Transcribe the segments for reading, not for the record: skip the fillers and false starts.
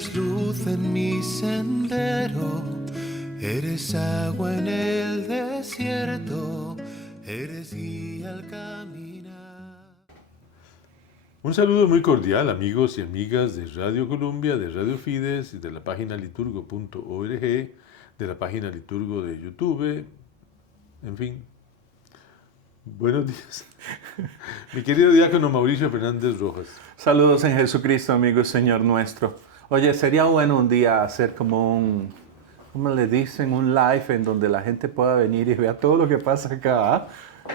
eres luz en mi sendero, eres agua en el desierto, eres guía al caminar. Un saludo muy cordial, amigos y amigas de Radio Colombia, de Radio Fides, de la página liturgo.org, de la página Liturgo de YouTube, en fin. Buenos días. Mi querido diácono Mauricio Fernández Rojas. Saludos en Jesucristo, amigo y Señor nuestro. Oye, sería bueno un día hacer como ¿cómo le dicen? Un live en donde la gente pueda venir y vea todo lo que pasa acá. ¿Ah?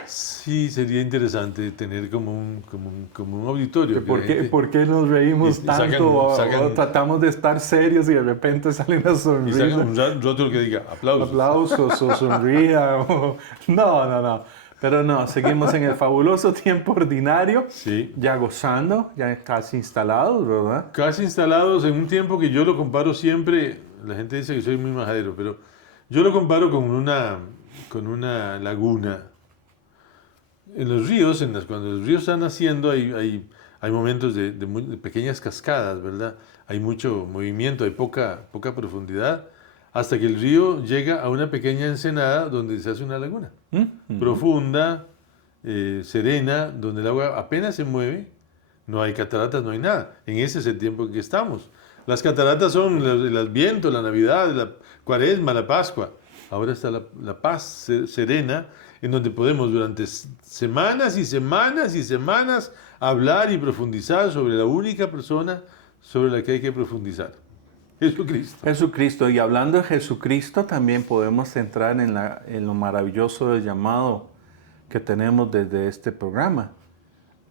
Sí, sería interesante tener como un auditorio. ¿Por qué nos reímos tanto o tratamos de estar serios y de repente salen las sonrisas? Y sacan un rótulo que diga aplausos. Aplausos o sonría. No. Pero no, seguimos en el fabuloso tiempo ordinario, sí. Ya gozando, ya casi instalados, ¿verdad? Casi instalados en un tiempo que yo lo comparo siempre, la gente dice que soy muy majadero, pero yo lo comparo con una laguna. En los ríos, cuando los ríos están naciendo, hay momentos de pequeñas cascadas, ¿verdad? Hay mucho movimiento, hay poca profundidad, hasta que el río llega a una pequeña ensenada donde se hace una laguna. Profunda, serena, donde el agua apenas se mueve, no hay cataratas, no hay nada. En ese es el tiempo en que estamos. Las cataratas son el Adviento, la Navidad, la Cuaresma, la Pascua. Ahora está la paz serena, en donde podemos durante semanas y semanas y semanas hablar y profundizar sobre la única persona sobre la que hay que profundizar. Jesucristo. Y hablando de Jesucristo, también podemos entrar en lo maravilloso del llamado que tenemos desde este programa.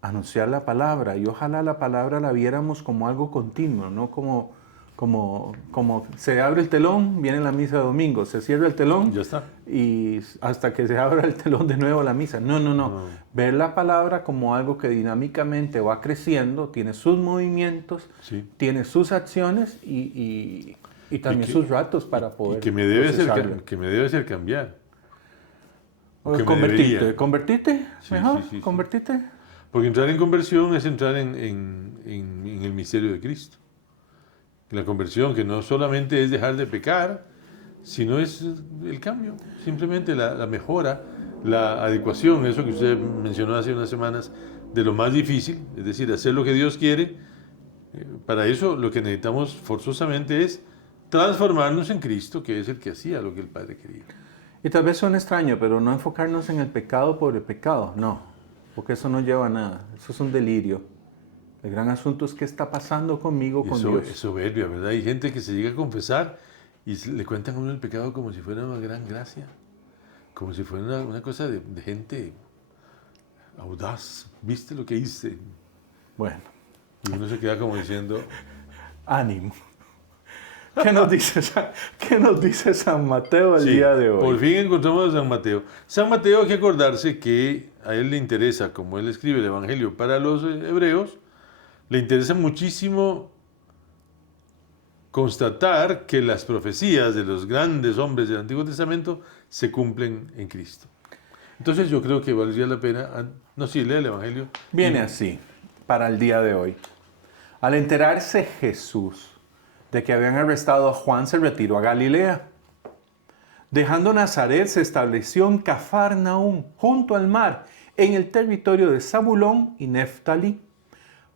Anunciar la palabra. Y ojalá la palabra la viéramos como algo continuo, no como se abre el telón, viene la misa de domingo, se cierra el telón ya está. Y hasta que se abra el telón de nuevo la misa. No. Ver la palabra como algo que dinámicamente va creciendo, tiene sus movimientos, sí. Tiene sus acciones y también sus ratos para poder que me debe hacer cambiar. ¿Convertirte? Sí, Mejor, sí. ¿convertirte? Porque entrar en conversión es entrar en el misterio de Cristo. La conversión, que no solamente es dejar de pecar, sino es el cambio, simplemente la mejora, la adecuación, eso que usted mencionó hace unas semanas, de lo más difícil, es decir, hacer lo que Dios quiere. Para eso lo que necesitamos forzosamente es transformarnos en Cristo, que es el que hacía lo que el Padre quería. Y tal vez suene extraño, pero no enfocarnos en el pecado por el pecado, no, porque eso no lleva a nada, eso es un delirio. El gran asunto es qué está pasando conmigo, con Dios. Es soberbia, ¿verdad? Hay gente que se llega a confesar y le cuentan a uno el pecado como si fuera una gran gracia, como si fuera una cosa de gente audaz. ¿Viste lo que hice? Bueno. Y uno se queda como diciendo... ánimo. ¿Qué nos dice San Mateo el día de hoy? Por fin encontramos a San Mateo. San Mateo, hay que acordarse que a él le interesa, como él escribe el Evangelio para los hebreos, le interesa muchísimo constatar que las profecías de los grandes hombres del Antiguo Testamento se cumplen en Cristo. Entonces yo creo que valdría la pena... lee el Evangelio. Viene así, para el día de hoy. Al enterarse Jesús de que habían arrestado a Juan, se retiró a Galilea. Dejando Nazaret, se estableció en Cafarnaúm, junto al mar, en el territorio de Zabulón y Neftalí,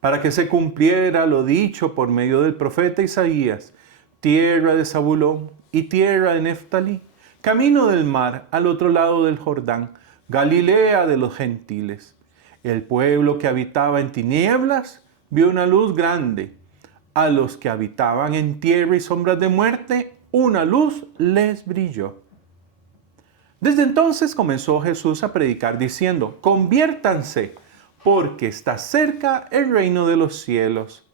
para que se cumpliera lo dicho por medio del profeta Isaías: tierra de Zabulón y tierra de Neftalí, camino del mar al otro lado del Jordán, Galilea de los gentiles. El pueblo que habitaba en tinieblas vio una luz grande. A los que habitaban en tierra y sombras de muerte, una luz les brilló. Desde entonces comenzó Jesús a predicar diciendo: conviértanse, porque está cerca el reino de los cielos.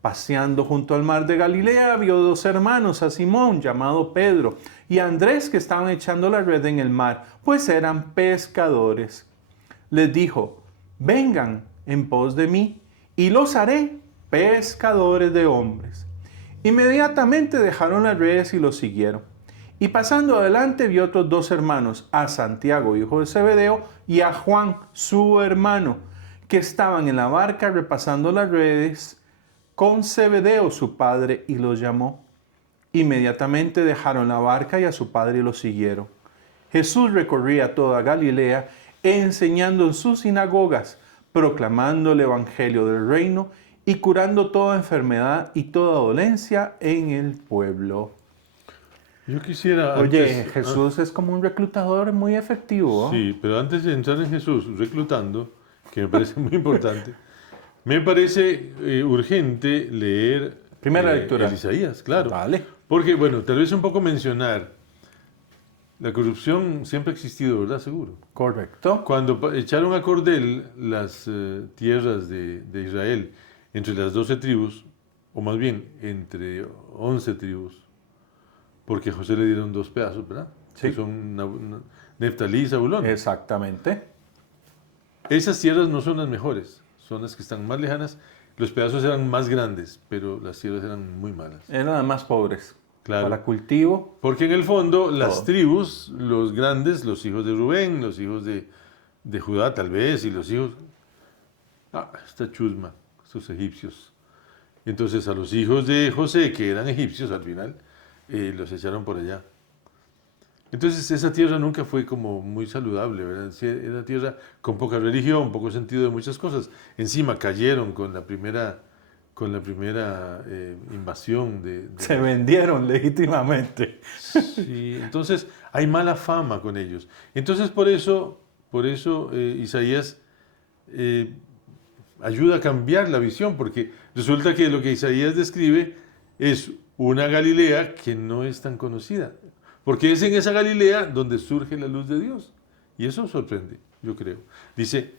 Paseando junto al mar de Galilea, vio dos hermanos, a Simón, llamado Pedro, y a Andrés, que estaban echando la red en el mar, pues eran pescadores. Les dijo: vengan en pos de mí, y los haré pescadores de hombres. Inmediatamente dejaron las redes y los siguieron. Y pasando adelante vio otros dos hermanos, a Santiago, hijo de Zebedeo, y a Juan, su hermano, que estaban en la barca repasando las redes, con Zebedeo su padre y los llamó. Inmediatamente dejaron la barca y a su padre lo siguieron. Jesús recorría toda Galilea, enseñando en sus sinagogas, proclamando el evangelio del reino y curando toda enfermedad y toda dolencia en el pueblo. Yo quisiera... Oye, antes- Jesús es como un reclutador muy efectivo. Sí, pero antes de entrar en Jesús reclutando, que me parece muy importante, me parece urgente leer Primera lectura. el Isaías, claro. Vale. Porque, bueno, tal vez un poco mencionar, la corrupción siempre ha existido, ¿verdad? Seguro. Correcto. Cuando echaron a cordel las tierras de Israel entre las 12 tribus, o más bien entre 11 tribus, porque a José le dieron 2 pedazos, ¿verdad? Sí. Que son Neftalí y Zabulón. Exactamente. Esas tierras no son las mejores, son las que están más lejanas. Los pedazos eran más grandes, pero las tierras eran muy malas. Eran las más pobres. Claro. Para cultivo. Porque en el fondo las Todo. tribus, los grandes, los hijos de Rubén, los hijos de Judá tal vez, y los hijos... esta chusma, estos egipcios. Entonces a los hijos de José, que eran egipcios al final, los echaron por allá. Entonces esa tierra nunca fue como muy saludable, ¿verdad? Sí, era tierra con poca religión, poco sentido de muchas cosas. Encima cayeron con la primera invasión Se vendieron legítimamente. Sí, entonces hay mala fama con ellos. Entonces por eso Isaías ayuda a cambiar la visión, porque resulta que lo que Isaías describe es una Galilea que no es tan conocida, porque es en esa Galilea donde surge la luz de Dios. Y eso sorprende, yo creo. Dice,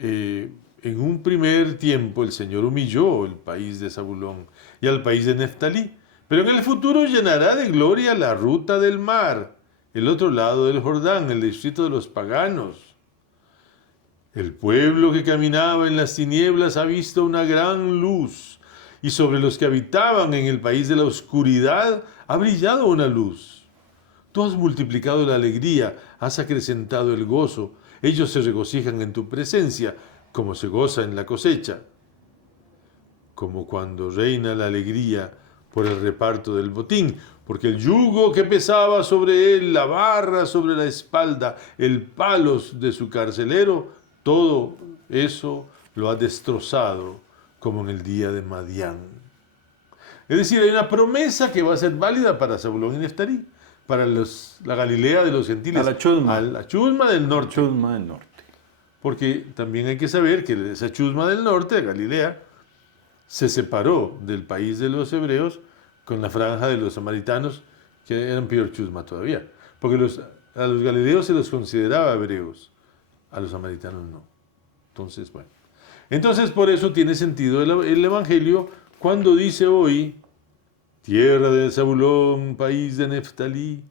en un primer tiempo el Señor humilló el país de Zabulón y al país de Neftalí, pero en el futuro llenará de gloria la ruta del mar, el otro lado del Jordán, el distrito de los paganos. El pueblo que caminaba en las tinieblas ha visto una gran luz, y sobre los que habitaban en el país de la oscuridad ha brillado una luz. Tú has multiplicado la alegría, has acrecentado el gozo. Ellos se regocijan en tu presencia, como se goza en la cosecha. Como cuando reina la alegría por el reparto del botín, porque el yugo que pesaba sobre él, la barra sobre la espalda, el palo de su carcelero, todo eso lo ha destrozado como en el día de Madián. Es decir, hay una promesa que va a ser válida para Zabulón y Neftalí, para la Galilea de los gentiles, A la chusma. a la chusma del norte. Chusma del norte. Porque también hay que saber que esa chusma del norte, de Galilea, se separó del país de los hebreos con la franja de los samaritanos, que eran peor chusma todavía. Porque a los galileos se los consideraba hebreos, a los samaritanos no. Entonces, bueno. Entonces, por eso tiene sentido el Evangelio cuando dice hoy, tierra de Zabulón, país de Neftalí,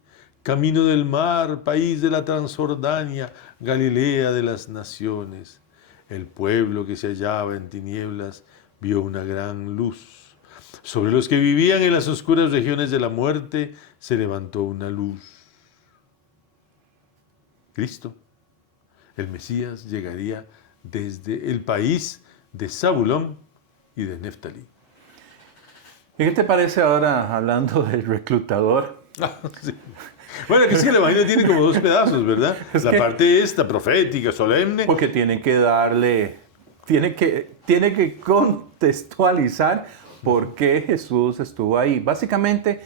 camino del mar, país de la Transjordania, Galilea de las naciones. El pueblo que se hallaba en tinieblas vio una gran luz. Sobre los que vivían en las oscuras regiones de la muerte se levantó una luz. Cristo, el Mesías, llegaría desde el país de Zabulón y de Neftalí. ¿Y qué te parece ahora hablando del reclutador? Sí. Bueno, que sí, el Evangelio tiene como 2 pedazos, ¿verdad? Es La que- parte esta, profética, solemne. Porque tiene que darle, tiene que contextualizar por qué Jesús estuvo ahí. Básicamente,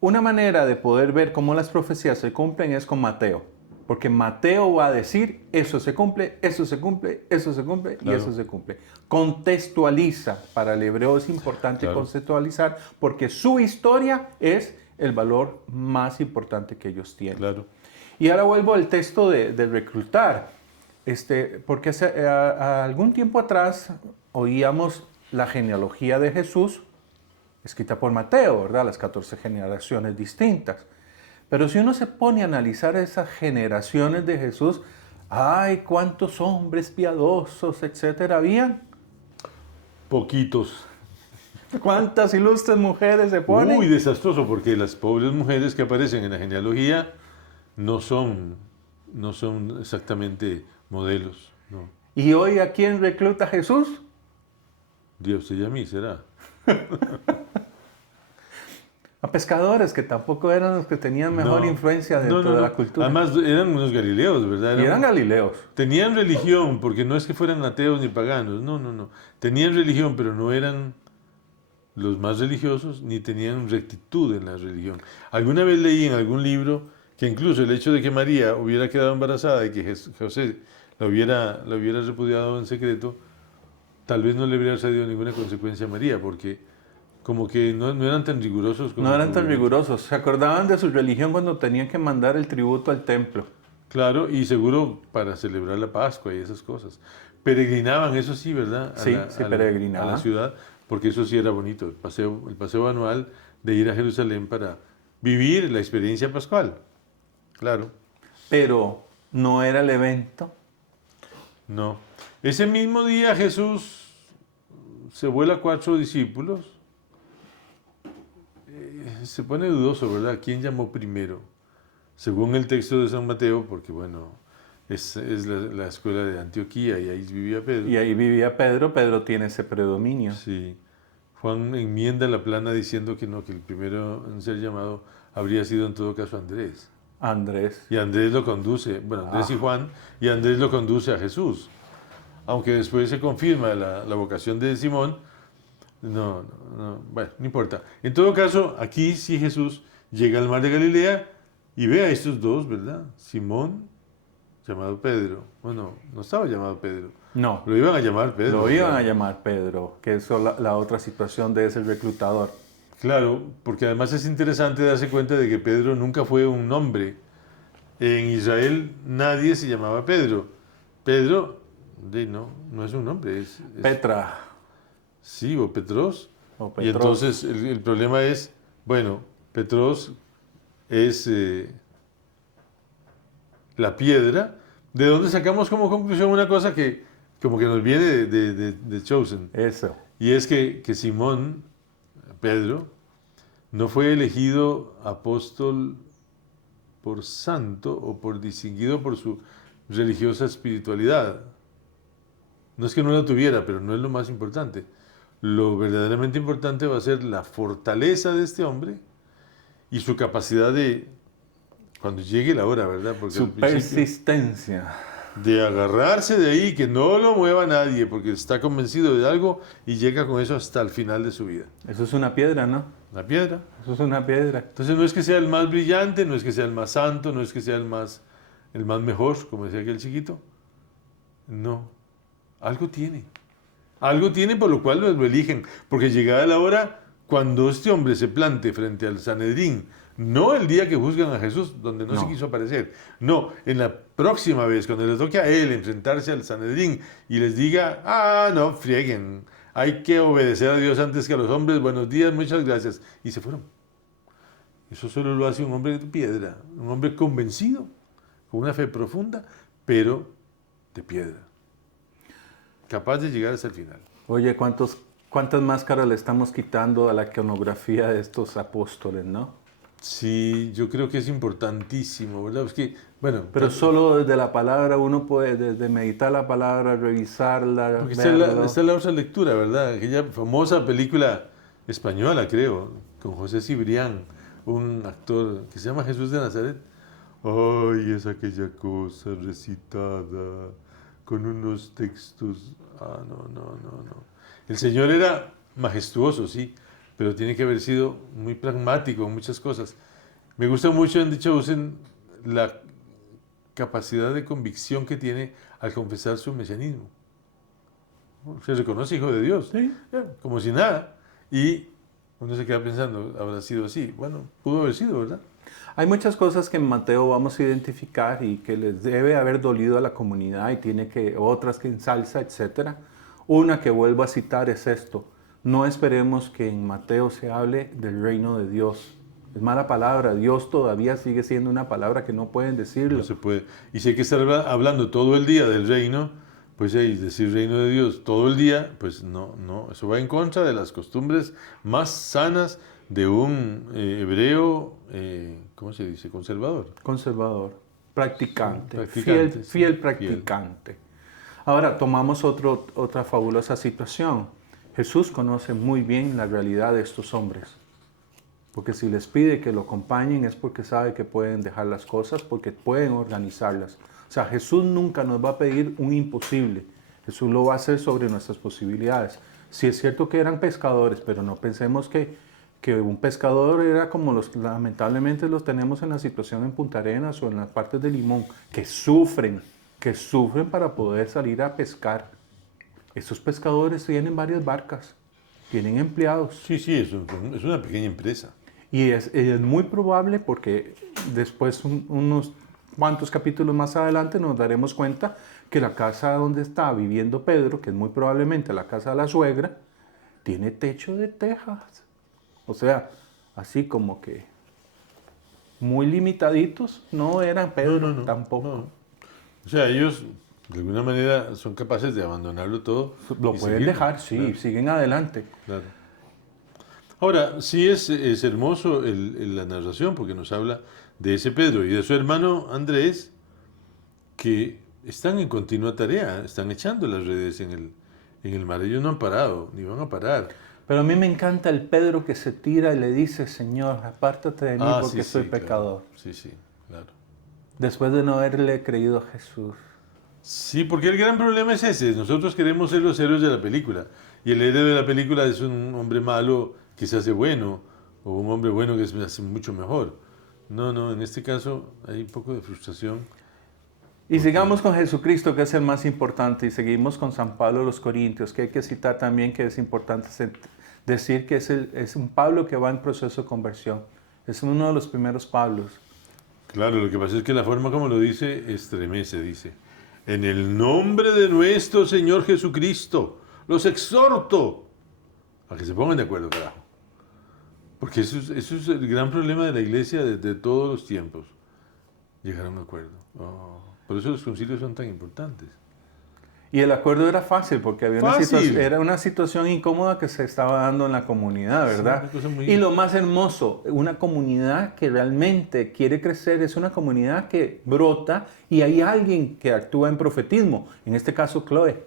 una manera de poder ver cómo las profecías se cumplen es con Mateo. Porque Mateo va a decir, eso se cumple, eso se cumple, eso se cumple y Claro. eso se cumple. Contextualiza. Para el hebreo es importante Claro. contextualizar porque su historia es el valor más importante que ellos tienen. Claro. Y ahora vuelvo al texto de reclutar, porque algún tiempo atrás oíamos la genealogía de Jesús, escrita por Mateo, ¿verdad? Las 14 generaciones distintas. Pero si uno se pone a analizar esas generaciones de Jesús, ¡ay, cuántos hombres piadosos, etcétera, habían! Poquitos. ¿Cuántas ilustres mujeres se ponen? Muy desastroso, porque las pobres mujeres que aparecen en la genealogía no son exactamente modelos. No. ¿Y hoy a quién recluta Jesús? Dios te y a mí, será. A pescadores que tampoco eran los que tenían mejor No. influencia dentro de la cultura. Además, eran unos galileos, ¿verdad? Y eran galileos. Tenían religión, porque no es que fueran ateos ni paganos, no. Tenían religión, pero no eran los más religiosos, ni tenían rectitud en la religión. Alguna vez leí en algún libro que incluso el hecho de que María hubiera quedado embarazada y que José la hubiera repudiado en secreto, tal vez no le hubiera salido ninguna consecuencia a María, porque como que no eran tan rigurosos. No eran tan rigurosos. Se acordaban de su religión cuando tenían que mandar el tributo al templo. Claro, y seguro para celebrar la Pascua y esas cosas. Peregrinaban, eso sí, ¿verdad? Sí, peregrinaban. A la ciudad, porque eso sí era bonito, el paseo anual de ir a Jerusalén para vivir la experiencia pascual. Claro. Pero no era el evento. No. Ese mismo día Jesús se vuela 4 discípulos. Se pone dudoso, ¿verdad? ¿Quién llamó primero? Según el texto de San Mateo, porque bueno, es la escuela de Antioquía y ahí vivía Pedro. Y ahí vivía Pedro. Pedro tiene ese predominio. Sí. Juan enmienda la plana diciendo que no, que el primero en ser llamado habría sido en todo caso Andrés. Andrés. Y Andrés lo conduce, bueno, Andrés y Juan, y Andrés lo conduce a Jesús. Aunque después se confirma la vocación de Simón, no, bueno, no importa. En todo caso, aquí sí Jesús llega al mar de Galilea y ve a estos dos, ¿verdad? Simón, llamado Pedro. Bueno, no estaba llamado Pedro. No, Lo iban a llamar Pedro. lo iban a llamar Pedro, que es la otra situación de ese reclutador. Claro, porque además es interesante darse cuenta de que Pedro nunca fue un nombre. En Israel nadie se llamaba Pedro. Pedro, no es un nombre. Es Petra. Sí, o Petros. O Y Petros. entonces el problema es, bueno, Petros es la piedra, de donde sacamos como conclusión una cosa que como que nos viene de Chosen. Eso. Y es que Simón, Pedro, no fue elegido apóstol por santo o por distinguido por su religiosa espiritualidad. No es que no la tuviera, pero no es lo más importante. Lo verdaderamente importante va a ser la fortaleza de este hombre y su capacidad de, cuando llegue la hora, ¿verdad? Porque Su al principio, persistencia. de agarrarse de ahí, que no lo mueva nadie, porque está convencido de algo y llega con eso hasta el final de su vida. Eso es una piedra, ¿no? La piedra. Eso es una piedra. Entonces no es que sea el más brillante, no es que sea el más santo, no es que sea el más mejor, como decía aquel chiquito. No, algo tiene. Algo tiene por lo cual lo eligen. Porque llegada la hora, cuando este hombre se plante frente al Sanedrín, no el día que juzgan a Jesús, donde no se quiso aparecer, no, en la próxima vez, cuando le toque a él enfrentarse al Sanedrín y les diga, no, frieguen, hay que obedecer a Dios antes que a los hombres, buenos días, muchas gracias, y se fueron. Eso solo lo hace un hombre de piedra, un hombre convencido, con una fe profunda, pero de piedra, capaz de llegar hasta el final. Oye, ¿cuántas máscaras le estamos quitando a la iconografía de estos apóstoles, no? Sí, yo creo que es importantísimo, ¿verdad? Es que, bueno, Pero solo desde la palabra uno puede, desde meditar la palabra, revisarla, porque verlo. está la otra lectura, ¿verdad? Aquella famosa película española, creo, con José Cibrián, un actor que se llama Jesús de Nazaret. Ay, es aquella cosa recitada con unos textos. No. El Señor era majestuoso, sí, pero tiene que haber sido muy pragmático en muchas cosas. Me gusta mucho en The Chosen la capacidad de convicción que tiene al confesar su mesianismo. Se reconoce hijo de Dios, Sí. como si nada. Y uno se queda pensando, ¿habrá sido así? Bueno, pudo haber sido, ¿verdad? Hay muchas cosas que en Mateo vamos a identificar y que les debe haber dolido a la comunidad y tiene que otras que ensalza, etc. Una que vuelvo a citar es esto: no esperemos que en Mateo se hable del reino de Dios. Es mala palabra. Dios todavía sigue siendo una palabra que no pueden decirlo. No se puede. Y si hay que estar hablando todo el día del reino, pues decir reino de Dios todo el día, pues no, eso va en contra de las costumbres más sanas de un hebreo, ¿cómo se dice? Conservador. Conservador, practicante, Practicante, fiel sí, practicante. Ahora tomamos otra fabulosa situación. Jesús conoce muy bien la realidad de estos hombres. Porque si les pide que lo acompañen es porque sabe que pueden dejar las cosas, porque pueden organizarlas. O sea, Jesús nunca nos va a pedir un imposible. Jesús lo va a hacer sobre nuestras posibilidades. Sí es cierto que eran pescadores, pero no pensemos que un pescador era como lamentablemente los tenemos en la situación en Punta Arenas o en las partes de Limón, que sufren para poder salir a pescar. Estos pescadores tienen varias barcas, tienen empleados. Sí, sí, es una pequeña empresa. Y es muy probable porque después, unos cuantos capítulos más adelante, nos daremos cuenta que la casa donde está viviendo Pedro, que es muy probablemente la casa de la suegra, tiene techo de tejas. O sea, así como que muy limitaditos no eran Pedro tampoco. No. O sea, ellos de alguna manera son capaces de abandonarlo todo. Lo y pueden seguir, dejar, sí, claro, siguen adelante. claro. Ahora, sí es hermoso la narración porque nos habla de ese Pedro y de su hermano Andrés que están en continua tarea, están echando las redes en el mar. Ellos no han parado, ni van a parar. Pero a mí me encanta el Pedro que se tira y le dice, Señor, apártate de mí porque soy pecador. Claro. Sí, sí, claro. Después de no haberle creído a Jesús. Sí, porque el gran problema es ese. Nosotros queremos ser los héroes de la película. Y el héroe de la película es un hombre malo que se hace bueno, o un hombre bueno que se hace mucho mejor. No, en este caso hay un poco de frustración. Y sigamos con Jesucristo, que es el más importante, y seguimos con San Pablo a los Corintios, que hay que citar también que es importante decir que es un Pablo que va en proceso de conversión. Es uno de los primeros Pablos. Claro, lo que pasa es que la forma como lo dice estremece, dice. En el nombre de nuestro Señor Jesucristo, los exhorto a que se pongan de acuerdo, carajo. Porque eso es el gran problema de la iglesia de todos los tiempos. Llegar a un acuerdo. Por eso los concilios son tan importantes. Y el acuerdo era fácil porque había Fácil. era una situación incómoda que se estaba dando en la comunidad, ¿verdad? Sí, una cosa muy- Y lo más hermoso, una comunidad que realmente quiere crecer, es una comunidad que brota y hay alguien que actúa en profetismo. En este caso, Chloe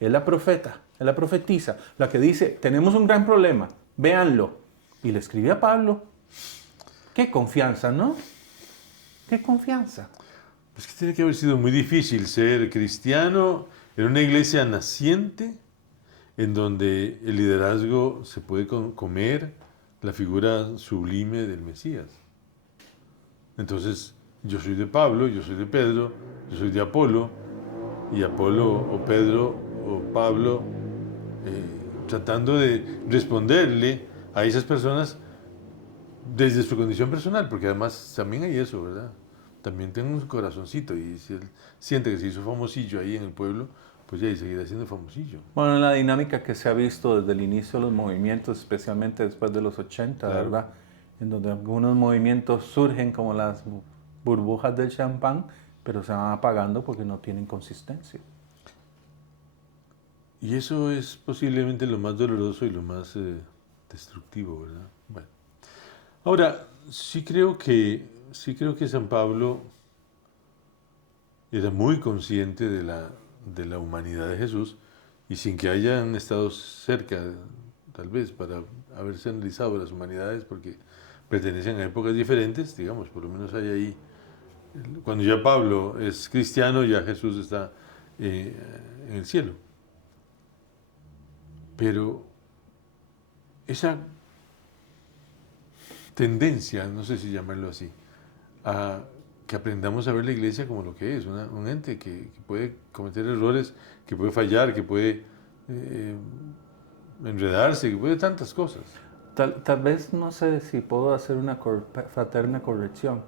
es la profeta, es la profetisa, la que dice, tenemos un gran problema, véanlo. Y le escribe a Pablo. Qué confianza, ¿no? Qué confianza. Pues que tiene que haber sido muy difícil ser cristiano en una iglesia naciente, en donde el liderazgo se puede comer la figura sublime del Mesías. Entonces, yo soy de Pablo, yo soy de Pedro, yo soy de Apolo, y Apolo o Pedro o Pablo tratando de responderle a esas personas desde su condición personal, porque además también hay eso, ¿verdad? También tiene un corazoncito y si él siente que se hizo famosillo ahí en el pueblo, pues ya y seguirá siendo famosillo. Bueno, la dinámica que se ha visto desde el inicio de los movimientos, especialmente después de los 80, Claro. ¿verdad? En donde algunos movimientos surgen como las burbujas del champán, pero se van apagando porque no tienen consistencia. Y eso es posiblemente lo más doloroso y lo más destructivo, ¿verdad? Bueno. Ahora, sí creo que San Pablo era muy consciente de la humanidad de Jesús y sin que hayan estado cerca, tal vez, para haberse analizado las humanidades, porque pertenecen a épocas diferentes, digamos, por lo menos hay ahí, cuando ya Pablo es cristiano, ya Jesús está en el cielo. Pero esa tendencia, no sé si llamarlo así, a que aprendamos a ver la iglesia como lo que es, un ente que puede cometer errores, que puede fallar, que puede enredarse, que puede tantas cosas. Tal vez no sé si puedo hacer una fraterna corrección.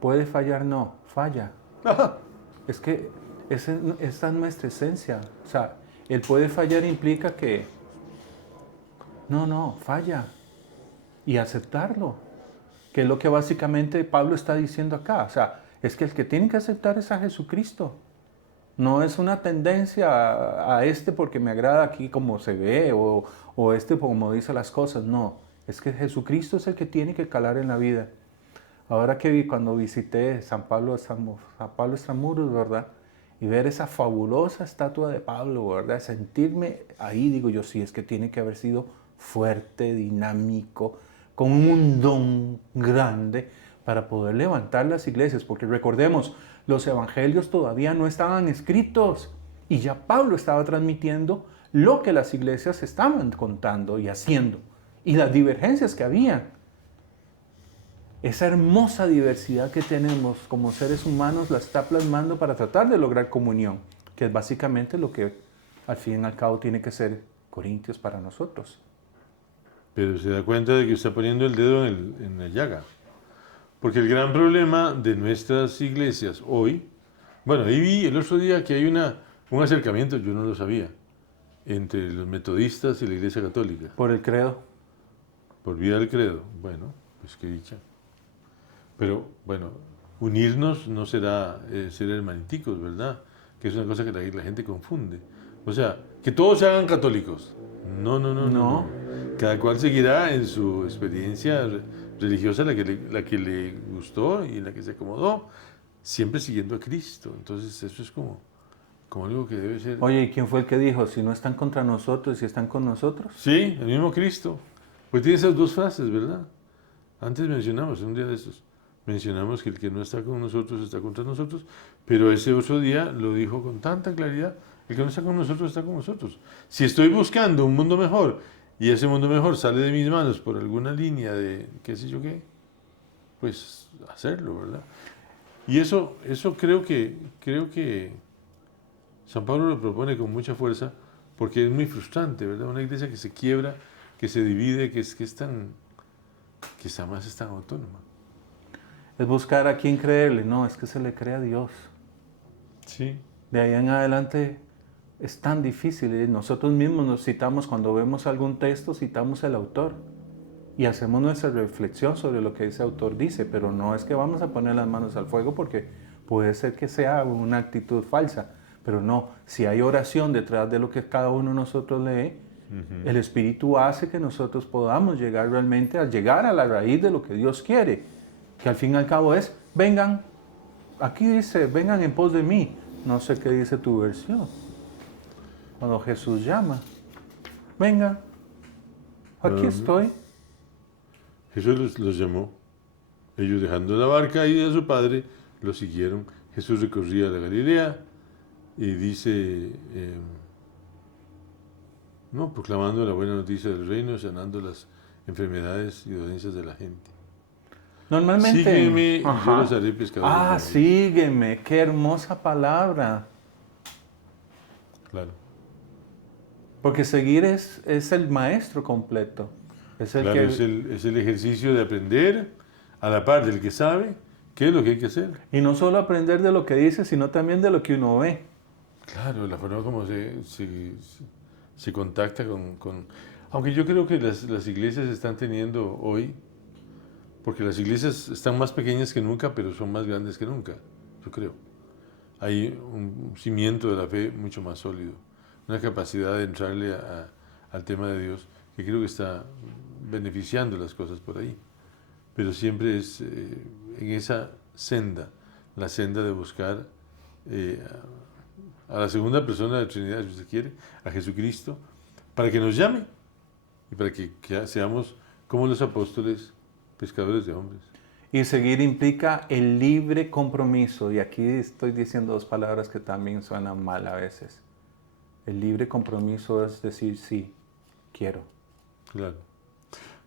Puede fallar, no, falla. Es que esa es nuestra esencia. O sea, el puede fallar implica que no, falla. Y aceptarlo. Que es lo que básicamente Pablo está diciendo acá. O sea, es que el que tiene que aceptar es a Jesucristo. No es una tendencia a este porque me agrada aquí como se ve o este como dice las cosas. No, es que Jesucristo es el que tiene que calar en la vida. Ahora que cuando visité San Pablo Extramuros, ¿verdad? y ver esa fabulosa estatua de Pablo, ¿verdad? Sentirme ahí, digo yo, sí, es que tiene que haber sido fuerte, dinámico, con un don grande para poder levantar las iglesias, porque recordemos, los evangelios todavía no estaban escritos y ya Pablo estaba transmitiendo lo que las iglesias estaban contando y haciendo y las divergencias que había. Esa hermosa diversidad que tenemos como seres humanos la está plasmando para tratar de lograr comunión, que es básicamente lo que al fin y al cabo tiene que ser Corintios para nosotros. Pero se da cuenta de que está poniendo el dedo en la llaga. Porque el gran problema de nuestras iglesias hoy, bueno, ahí vi el otro día que hay un acercamiento, yo no lo sabía, entre los metodistas y la iglesia católica, Por el credo. por vía del credo. Bueno, pues qué dicha. Pero bueno, unirnos no será ser hermaniticos, ¿verdad? Que es una cosa que la gente confunde. O sea, que todos se hagan católicos. No. Cada cual seguirá en su experiencia religiosa la que le gustó y la que se acomodó, siempre siguiendo a Cristo. Entonces eso es como algo que debe ser. Oye, ¿y quién fue el que dijo, si no están contra nosotros, si están con nosotros? Sí, el mismo Cristo. Pues tiene esas dos frases, ¿verdad? Antes mencionamos, un día de estos, mencionamos que el que no está con nosotros está contra nosotros, pero ese otro día lo dijo con tanta claridad, el que no está con nosotros está con nosotros. Si estoy buscando un mundo mejor y ese mundo mejor sale de mis manos por alguna línea de qué sé yo qué, pues hacerlo, ¿verdad? Y eso creo que San Pablo lo propone con mucha fuerza porque es muy frustrante, ¿verdad? Una iglesia que se quiebra, que se divide, que además es tan autónoma. Es buscar a quién creerle. No, es que se le cree a Dios. Sí. De ahí en adelante es tan difícil. Nosotros mismos nos citamos, cuando vemos algún texto, citamos el autor y hacemos nuestra reflexión sobre lo que ese autor dice, pero no es que vamos a poner las manos al fuego porque puede ser que sea una actitud falsa, pero no, si hay oración detrás de lo que cada uno de nosotros lee, el Espíritu hace que nosotros podamos llegar realmente a llegar a la raíz de lo que Dios quiere, que al fin y al cabo es, vengan, aquí dice, vengan en pos de mí. No sé qué dice tu versión. Cuando Jesús llama, vengan, aquí estoy. Jesús los llamó. Ellos dejando la barca y a su padre, lo siguieron. Jesús recorría la Galilea y dice, proclamando la buena noticia del reino, sanando las enfermedades y dolencias de la gente. Normalmente, sígueme y yo los haré pescadores de hombres. Sígueme, qué hermosa palabra. Claro. Porque seguir es el maestro completo. Es el Claro, que... es el ejercicio de aprender a la par del que sabe qué es lo que hay que hacer. Y no solo aprender de lo que dice, sino también de lo que uno ve. Claro, la forma como se contacta con... Aunque yo creo que las iglesias están teniendo hoy, porque las iglesias están más pequeñas que nunca, pero son más grandes que nunca, yo creo. Hay un cimiento de la fe mucho más sólido, una capacidad de entrarle al tema de Dios que creo que está beneficiando las cosas por ahí. Pero siempre es en esa senda, la senda de buscar a la segunda persona de la Trinidad, si usted quiere, a Jesucristo, para que nos llame y para que seamos como los apóstoles, pescadores de hombres. Y seguir implica el libre compromiso. Y aquí estoy diciendo dos palabras que también suenan mal a veces. El libre compromiso es decir, sí, quiero. Claro.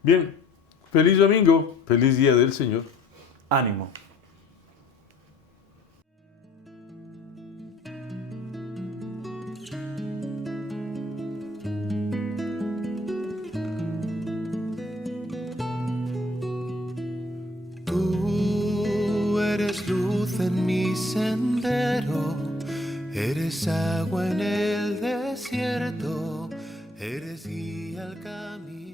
Bien, feliz domingo, feliz día del Señor. Ánimo. Eres luz en mi sendero, eres agua en el desierto, eres guía al camino.